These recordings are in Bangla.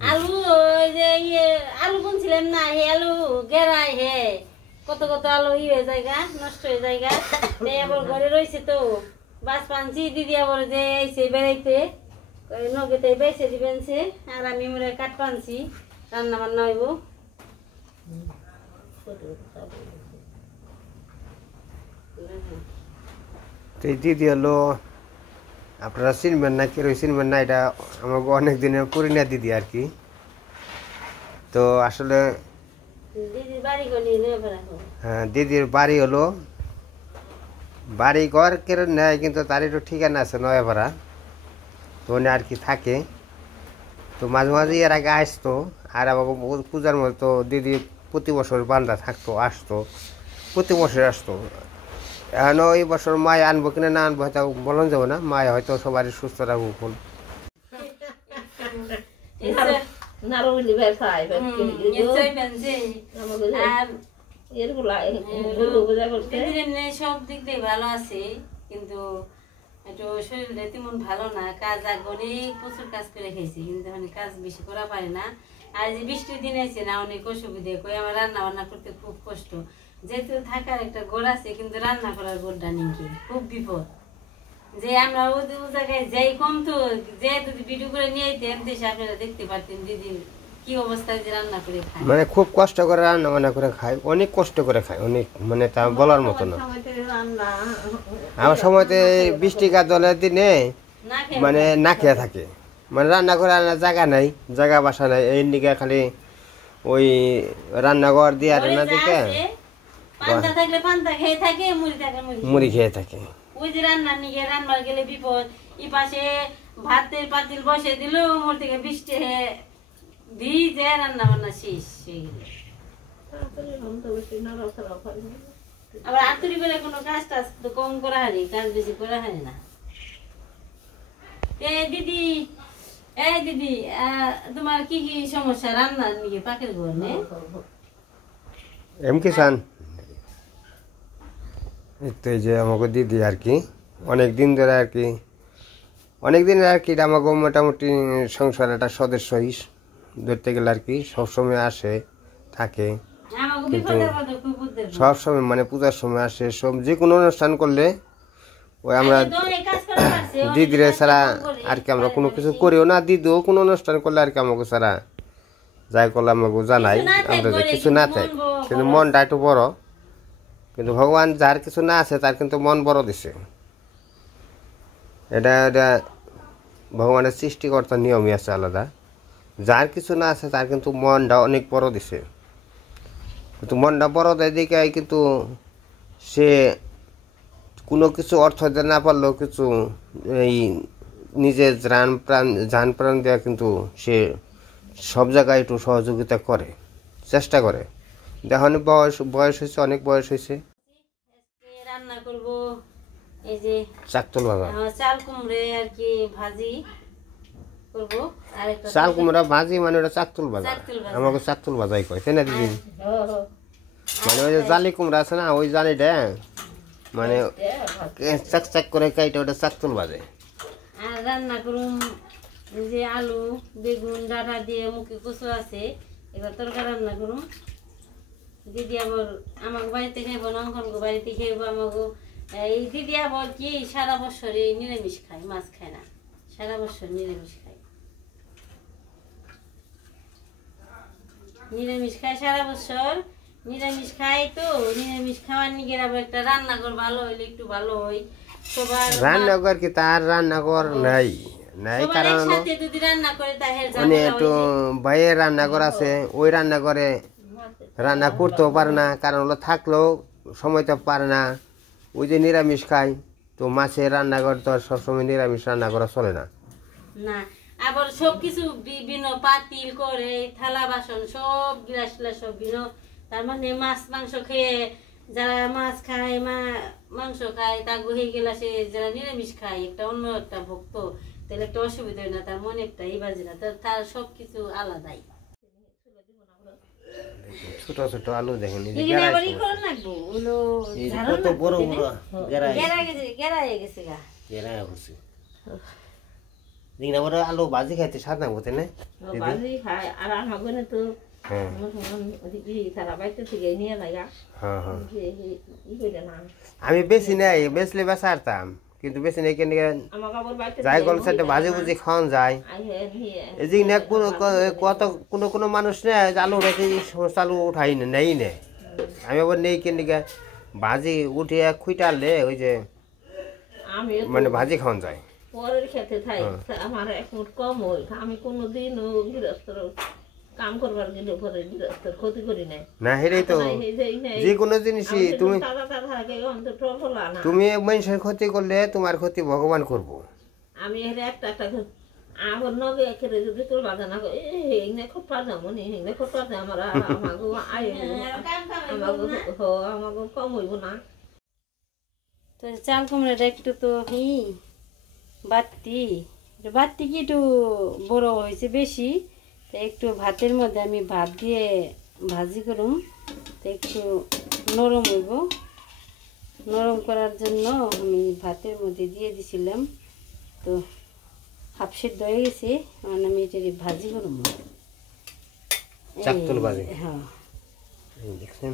আলু ওই যে আলু বুনছিলাম না হে আলু গেরাই হে কত কত আলু হয়ে জায়গা নষ্ট হয়ে জায়গা আবার ঘরে রয়েছে তো বাস পানছি দিদি আবার যে এসে বেড়াইতে নগেতে বেঁচে দিবেন সে আর আমি মরে কাঠ পানছি রান্না বান্না হইব দিদি হলো আপনারা চিনবেন না কেউ চিনবেন না, এটা আমাকে অনেক দিনের পুরিনা দিদি আর কি। তো আসলে হ্যাঁ দিদির বাড়ি হলো বাড়ি ঘর কেউ নেয় কিন্তু তার একটু ঠিকানা আছে নয়াপাড়া, তো উনি আর কি থাকে। তো মাঝে মাঝে এর আগে আসতো আর আমাকে পূজার মতো দিদি প্রতি বছর বান্ধা থাকতো, আসতো প্রতি বছর আসতো। এখন এই বছর মায় আনবো কিনা না আনবো হয়তো বলন যাবো না, মায় হয়তো সবারই সুস্থ রাখবো ফোন। সব দিক দিয়ে ভালো আছে কিন্তু একটু শরীরটা তেমন ভালো না, কাজ আগে অনেক প্রচুর কাজ করে খেয়েছি কিন্তু মানে কাজ বেশি করা পারে না। আর যে বৃষ্টির দিন আছে না অনেক অসুবিধে কই আমার রান্না বান্না করতে খুব কষ্ট, যেহেতু থাকার একটা গোড় আছে কিন্তু রান্না করার গোড়টা নেই, খুব বিপদ। যে আমরা ও জায়গায় যাই কম তো যে যদি ভিডিও করে নিয়ে যেতেন দেশে আপনারা দেখতে পারতেন দিদি কি অবস্থায় যে রান্না করে খায়, মানে খুব কষ্ট করে রান্না বান্না করে খায়, অনেক কষ্ট করে খায়, অনেক মানে তা বলার মতো না। আমার সময়তে বৃষ্টি দলের দিনে মানে না খেয়ে থাকে, মানে রান্না করে আনার জায়গা নাই, জায়গা বাসা নাই, এই দিকে খালি ওই রান্নাঘর দিয়ে রান্না দিকে মুড়ি খেয়ে থাকে। ওই যে রান্নার নিয়ে রান্নার গেলে বিপদ, এই পাশে ভাতের পাতিল বসে দিল মোর থেকে বৃষ্টি ভিজে রান্না বান্না শেষ হয়ে গেল। আবার আতুরি করে কোনো কাজ টাজ তো কম করা হয়নি, কাজ বেশি করা হয় না। দিদি দিদি তোমার কি কি সমস্যা রান্নার নিয়ে পাকের ঘর নে এমকি চান? এই যে আমাকে দিদি আর কি অনেক দিন ধরে আর কি আমাকে মোটামুটি সংসার একটা সদস্য ধরতে গেলে আর কি সবসময় আসে থাকে, কিন্তু সবসময় মানে পূজার সময় আসে, সব যে কোনো অনুষ্ঠান করলে ওই আমরা দিদিরে ছাড়া আর কি আমরা কোনো কিছু করিও না, দিদিও কোনো অনুষ্ঠান করলে আর কি আমাকে ছাড়া যাই করলে আমাকে জানাই আমরা যে কিছু না চাই, কিন্তু মনটা একটু বড়। কিন্তু ভগবান যার কিছু না আছে তার কিন্তু মন বড় দিছে, এটা ভগবানের সৃষ্টিকর্তার নিয়মই আছে আলাদা। যার কিছু না আছে তার কিন্তু মনটা অনেক বড় দিছে, কিন্তু মনটা বড় দেয় দিকে কিন্তু সে কোনো কিছু অর্থ দিতে না পারলেও কিছু এই নিজের জান প্রাণ দেওয়া কিন্তু সে সব জায়গায় একটু সহযোগিতা করে, চেষ্টা করে। দেখুন বয়স হয়েছে, অনেক বয়স হয়েছে। রান্না করব এই যে চাকতল ভাজা, চাল কুমড়ে আর কি ভাজি করব। আর একটা চাল কুমড়া ভাজি মানে ওটা চাকতল ভাজা, আমাকে চাকতল ভাজাই কয়, তাই না দিদি? মানে ওই যে জালি কুমড়া আছে না, ওই জালিটা মানে চাক চাক করে কাইটা ওটা চাকতল ভাজে। আর রান্না করুম যে আলু বেগুন ডাঁটা দিয়ে মুখে কচু আছে, এবার তরকারি রান্না করুম। দিদি আবার আমাকে বাড়িতে খাইব না, অঙ্কনকে বাড়িতে খাইব। আমাকে এই দিদি আবার কি সারা বছরে নিরামিষ খায়, মাছ খায় না, সারা বছর নিরামিষ খায়, নিরামিষ খায় সারা বছর নিরামিষ খায়। তো নিরামিষ খাওয়ার নিয়ে আবার একটা রান্নাঘর ভালো হইলে একটু ভালো হয় সবার। রান্নাঘর কি তার রান্নাঘর নাই নাই, কারণ মানে একটু বাইরের রান্নাঘর আছে, ওই রান্নাঘরে রান্না করতেও পারে না, কারণ হলো থাকলেও সময়টা পারে না। ওই যে নিরামিষ খায়, তো মাছের রান্নাঘর তো সবসময় নিরামিষ রান্না করা চলে না। না আবার সবকিছু বিভিন্ন পাতিল করে থালা বাসন সব গ্লাস গ্লাস সব বিভিন্ন, তার মানে মাছ মাংস খেয়ে যারা মাছ খায় মাংস খায় তা হয়ে গেলে সে যারা নিরামিষ খায় একটা অন্য একটা ভক্ত, তাহলে একটা অসুবিধা হয় না, তার মনে একটা এই বাজে না, তার সবকিছু আলাদাই। ছোট ছোট আলু দেখেন, দিন আবার আলু ভাজি খাইতে স্বাদ না বুঝতে না ভাজি খায় আর আমাকে তো তারা বাইতে থেকে নিয়ে যায় ই করে না আমি বেশি নাই বেচলে বেচারতাম কিন্তু বেশি নাই কেন যাই গল সাথে ভাজি ভুজি খাওয়ান যায় এই যে কত কোনো কোনো মানুষ নেই আলু রেখে আলু উঠাই নেই নে আমি আবার নেই কেন ভাজি উঠিয়ে খুঁটালে ওই যে মানে ভাজি খাওয়ান যায় পরের খেতে থাই আমার এক মুঠ কম হয় আমি কোনোদিন গৃহস্থর কাম করবার গেলে পরে গৃহস্থর ক্ষতি করি নাই না হেরেই তো যে কোনো জিনিসই তুমি মানুষের ক্ষতি করলে তোমার ক্ষতি ভগবান করবো আমি হেরে একটা আমার নগে একেবারে যদি তোর বাধা না এখানে খুব পারতাম মনে এখানে খুব পারতাম আমার আমাকে আমাকে কম হইব না তো চাল কুমড়াটা একটু তো বাড়তি বাড়তি কি একটু বড় হয়েছে বেশি তো একটু ভাতের মধ্যে আমি ভাত দিয়ে ভাজি করুম তো একটু নরম হইব নরম করার জন্য আমি ভাতের মধ্যে দিয়ে দিছিলাম তো হাফ সেদ্ধ হয়ে গেছে কারণ আমি এটা ভাজি করুম চাকতল ভাজি হ্যাঁ দেখছেন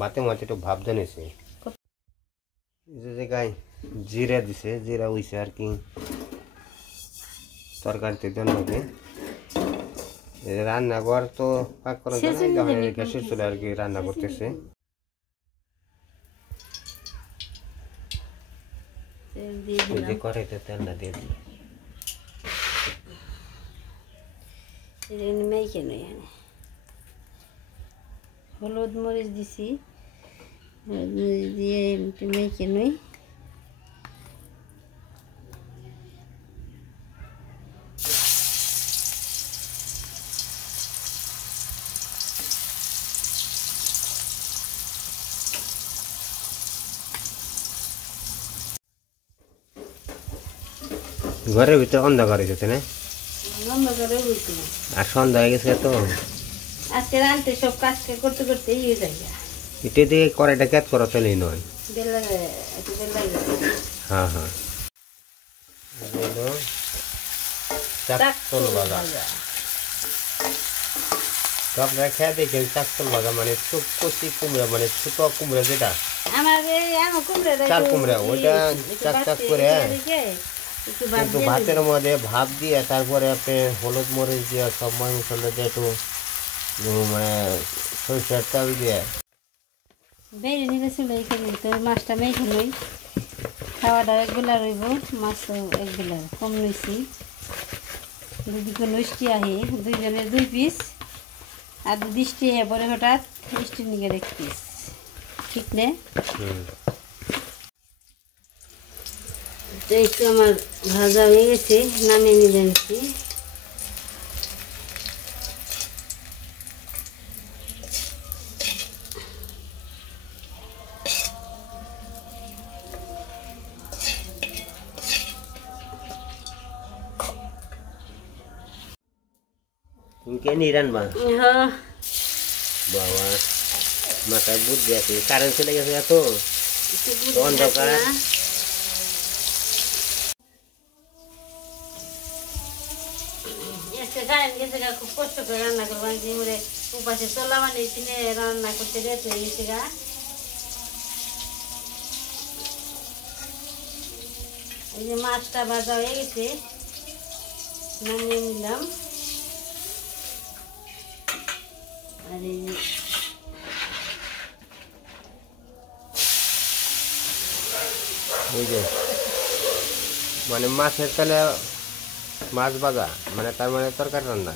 ভাতের মধ্যে একটু ভাব জানিয়েছে যে জায়গায় জিরা দিছে জিরা হইছে আর কি তরকারিতে দেন হবে রান্নাঘর তো পাক করা যায় না গ্যাসের চুলে আর কি রান্না করতেছে যে কড়াইতে তেল না দিয়ে দিই মেখে নই হলুদ মরিচ দিছি হলুদ মরিচ দিয়ে মেখে নই ঘরের ভিতরে অন্ধকার হয়েছে না অন্ধকারে হয়েছে আর সন্ধ্যা হয়ে গেছে তো আজকে রান্তে সব কাজ করতে করতে ইয়ে যায় এটা দিয়ে কড়াইটা ক্যাট করা চলেই নয় হ্যাঁ হ্যাঁ চাকতল ভাজা তো আপনারা খেয়ে দেখেন চাকতল ভাজা মানে কচি কুমড়া মানে ছোট কুমড়া যেটা চাল কুমড়া ওইটা চাক চাক করে কিন্তু ভাতের মধ্যে ভাত দিয়ে তারপরে আপনি হলুদ মরিচ দিয়ে সব মশলা দিয়ে একটু মানে সরিষার তেল দিয়ে বেড়ে নিয়েছিল এইখানে তো মাছটা মেখে নই খাওয়াটা একবেলা রইব মাছও একবেলা কম নিয়েছি দুদিকে নষ্টি আহে দুইজনের 2 পিস আর 20টি পরে হঠাৎ 20টি নিয়ে 1 পিস ঠিক নে তো একটু আমার ভাজা হয়ে গেছে নামিয়ে নিয়ে যাচ্ছি তুমি কে নিরান বা হ্যাঁ বাবা মাথায় বুদ্ধি আছে কারেন্ট চলে গেছে এত অন্ধকার খুব কষ্ট করে রান্না করবো উপাসে চলা মানে রান্না করতে রেট হয়ে গেছে গা এই যে মাছটা ভাজা হয়ে গেছে নামিয়ে নিলাম আর এই যে মানে মাছের তেলে মাছ ভাজা মানে তার মানে তরকারি রান্না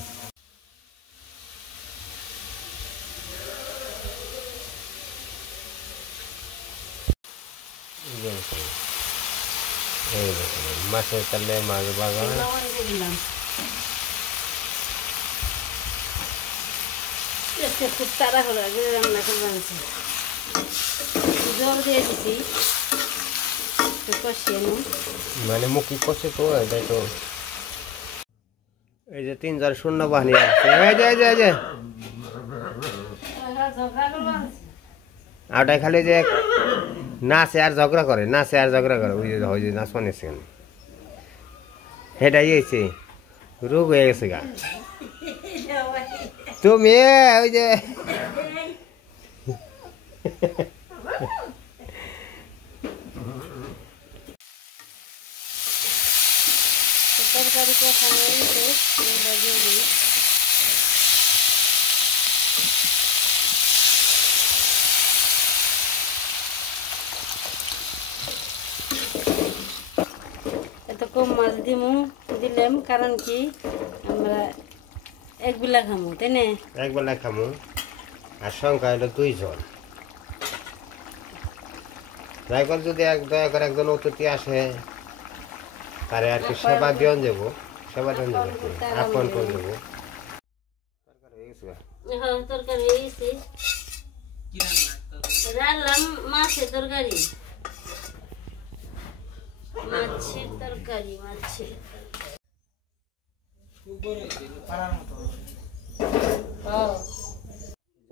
মাছের তেলে মাছ ভাজা খুব তাড়া হলো রান্না করবো জল দিয়ে দিছি মানে মুখি কষে তো এটাই তো এই যে 3 শূন্য বাহিনী আছে আটাই খালি যে নাচে আর ঝগড়া করে ওই যে নাচ মানে সেটাই হয়েছে রোগ হয়ে গেছে গা তুমি ওই যে তরকারি কষানো হয়েছে, এগুলো দিয়ে দিই। এত কম মাছ দিলাম কারণ কি আমরা এক বেলা খামো, তাই না? একবেলা খামু আর সংখ্যা হলো 2 জন। রাইকল যদি দয়া করে একজন অতিথি আসে তারে আর কি সেবা দিয়ন যাবো, সেবা দিয়ন যাবো, আপন করে দেবো। হ্যাঁ, তরকারি হয়ে গেছে। রান্নাম মাছের তরকারি, মাছের তরকারি।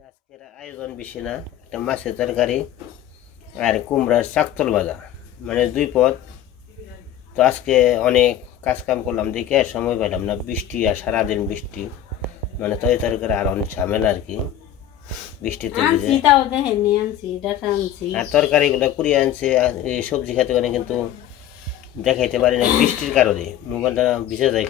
আজকের আয়োজন বেশি না, একটা মাছের তরকারি আর কুমড়ার চাকতল ভাজা, মানে 2 পদ। তো আজকে অনেক কাজ কাম করলাম দেখে আর সময় পেলাম না, বৃষ্টি আর সারাদিন বৃষ্টি, মানে তরকারি আর অনেক ঝামেলা আর কি বৃষ্টিতে আর তরকারিগুলো কুড়িয়ে আনছে। এই সবজি খেতে পারে কিন্তু দেখাইতে পারি না বৃষ্টির কারণে, মোবাইলটা ভিজে যায়।